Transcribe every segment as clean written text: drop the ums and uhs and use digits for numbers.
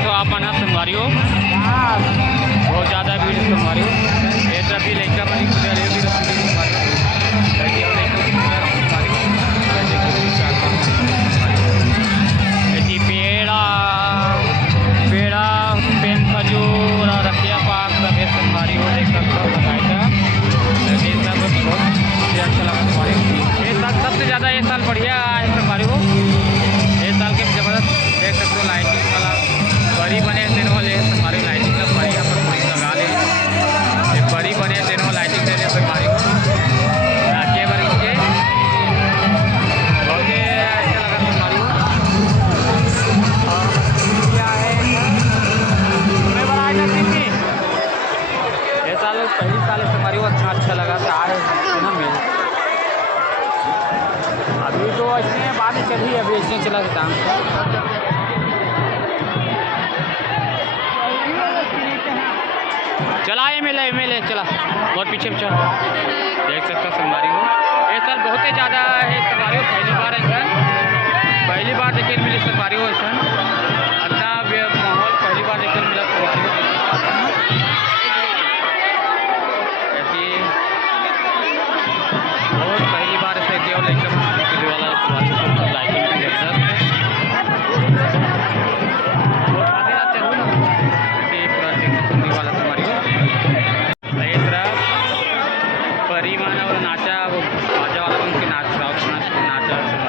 सकते हो आप माना संगवारी हो बहुत ज़्यादा भीड़ संगवारी हो ये तरफ भी लड़का बनी भी पेड़ा पेड़ा पेन खजूर और रखिया पाक सब है संगवारी हो देख सकते हो बताया ये सब बहुत अच्छा लगा संगवारी ये साल सबसे ज़्यादा ये साल बढ़िया है संगवारी हो ये साल के ज़बरदस्त देख सकते हो लाइटिंग वाला बड़ी बने दिन वाले संगवारी लाइटिंग का बड़ी यहाँ पर पूरी लगा ले ये बड़ी बने दिन वाला लाइटिंग दे रहे संगवारी हो के बार के बहुत अच्छा लगा संगवारी हो और क्या है तुम्हें बड़ा है ना सिंधी ये साल पहली साल संगवारी हो अच्छा लगा था आए ना मेरे अभी तो ऐसे बाद में चली अभी ऐसे चला डांस चला एमएलए चला बहुत पीछे चल देख सकता संगवारी हो ये सर बहुत ही ज़्यादा है संगवारी हो पहली बार देखे मिली संगवारी हो ऐसा अपना माहौल पहली बार देखे मिला संगवारी हो ऐसी बहुत पहली बार ऐसे केवल एकदम वाला लाइटिंग वाला संगवारी हो परिवार और नाचा वो बाजा वाला उनके नाच नाचा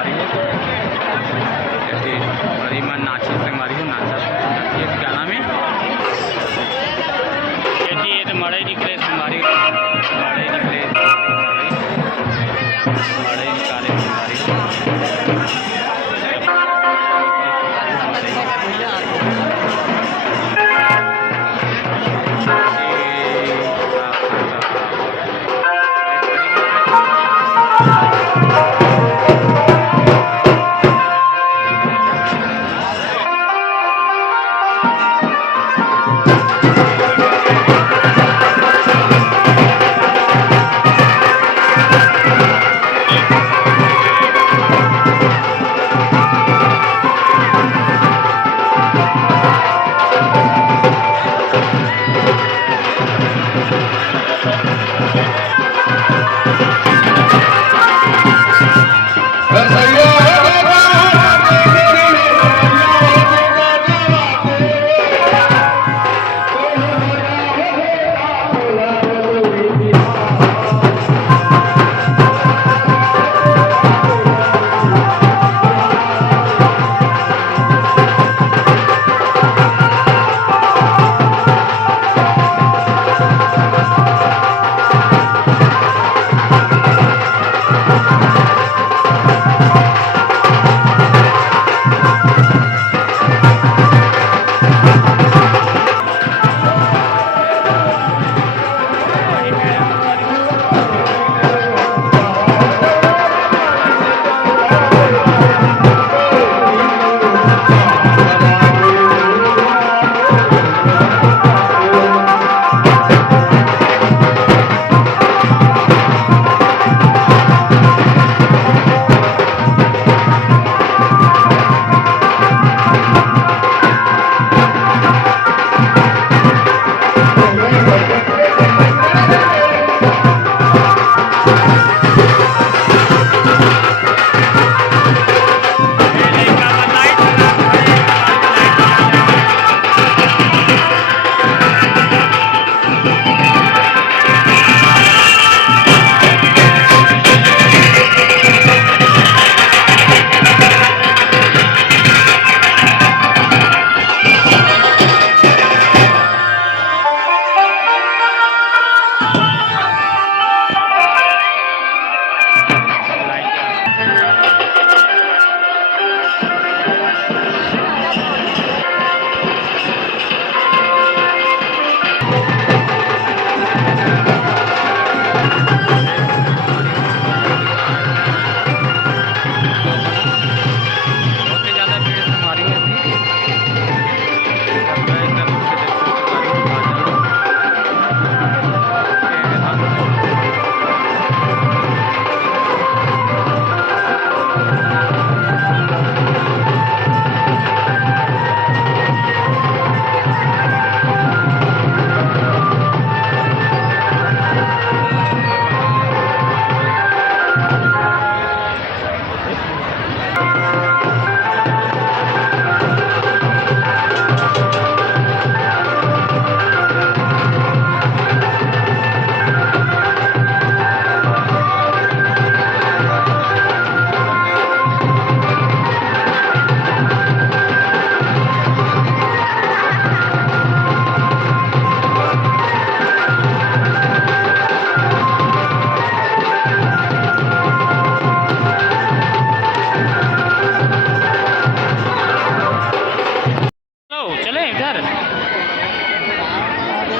इधर।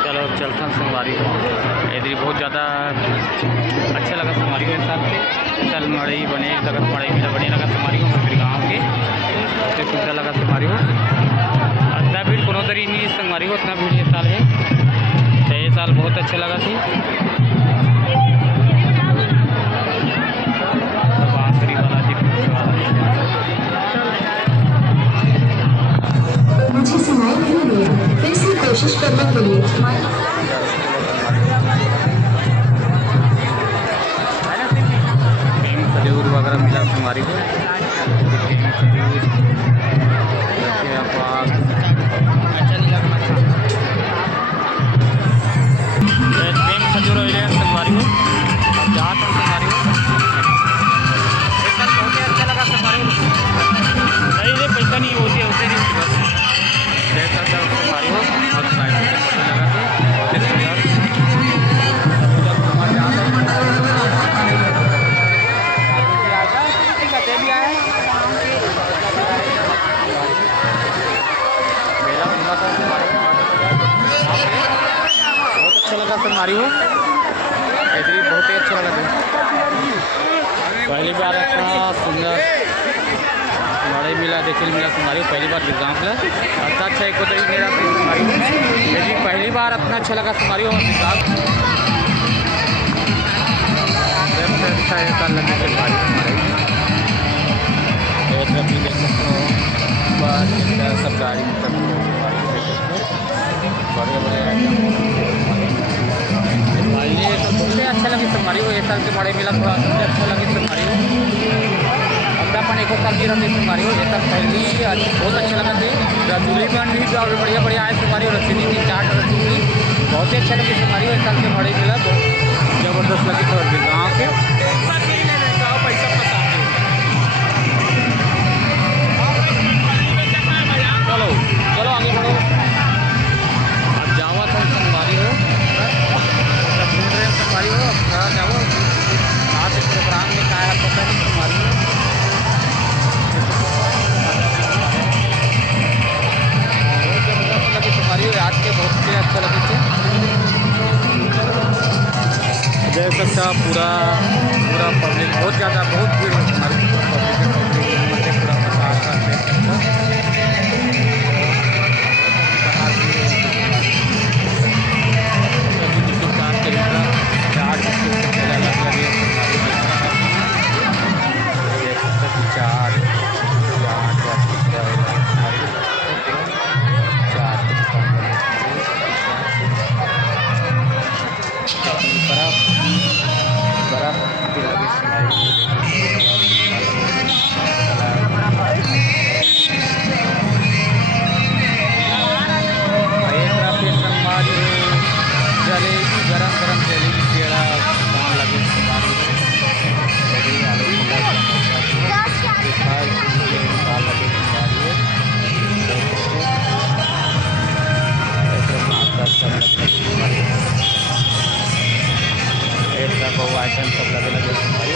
चलो चलता हूँ संगवारी को। इधर बहुत ज़्यादा अच्छा लगा संगवारी को। इस साल मड़ई बने लगा, मड़ई मेरा बढ़िया लगा संगवारी को। हमारे गाँव के सबसे सुंदर लगा संगवारी को। इतना भीड़ कोनो तरी नहीं संगवारी को, इतना भीड़ ये साल है। तो ये साल बहुत अच्छा लगा थी। बांसुरी वाला जी मुझे सुनाई नहीं दिया, फिर से कोशिश करने के लिए खजूर वगैरह मिला हमारी को। खजूर हमारी को जहाँ तक हमारी को बहुत ही अच्छा लगा हमारे सही से पैसा नहीं होती है उसे नहीं बस जैसा था हमारी हो बहुत साइड से पता लगा मेला घूमा था बहुत अच्छा लगा सर हमारी हो। ऐसे ही बहुत ही अच्छा लगा था। पहली बार अच्छा सुंदर मड़ई मिला देखे मिला तुम्हारी पहली बार गाँव का अच्छा अच्छा एक उधर मेरा तुम्हारी यदि पहली बार इतना अच्छा लगा तुम्हारी अच्छा ऐसा लगे तुम्हारी देख सकते हो सब गाड़ी बड़े बड़े ये तो सबसे अच्छा लगी तुम्हारी वो। ये साल के बड़े मिला थोड़ा सबसे अच्छा लगी तुम्हारी वो। अपन एक साल की रही तुम्हारी हो। ये सब पहली बहुत अच्छा लगा थे। रसूली बन भी बढ़िया बढ़िया आए तुम्हारी और रसीदी की चाट रसूली बहुत ही अच्छा लगी तुम्हारी हो। इस साल के बड़े मिला बहुत ज़बरदस्त लगी थोड़ा गाँव के चलो चलो आगे बढ़ो। अब जावा था तुम्हारी हो तुम्हारी हो जाओ आज प्रोग्राम में क्या है पता नहीं तुम्हारी हो। तुम्हारी आज के बहुत ही अच्छा लगे थे। देख सकता पूरा पूरा पब्लिक बहुत ज़्यादा बहुत भीड़ है तुम्हारी पब्लिक पूरा प्रसाद का देख सकता। आइटम सब लगे लगे हमारी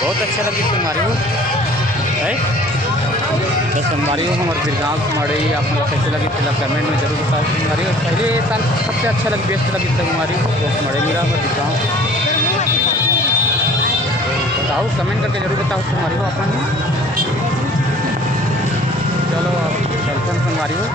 बहुत अच्छा लगी तुम्हारी हो है। तो हमारी हो हमारे फिर गाँव मड़ई आप लोग कैसे लगी फिर कमेंट में जरूर बताओ तुम्हारी हो। पहले साल सबसे अच्छा लगी बेस्ट लगी तुम्हारी वो मड़ई मिला हमारे गाँव बताओ कमेंट करके जरूर बताओ तुम्हारी हो अपन। चलो अब चलते हैं तुम्हारी हो।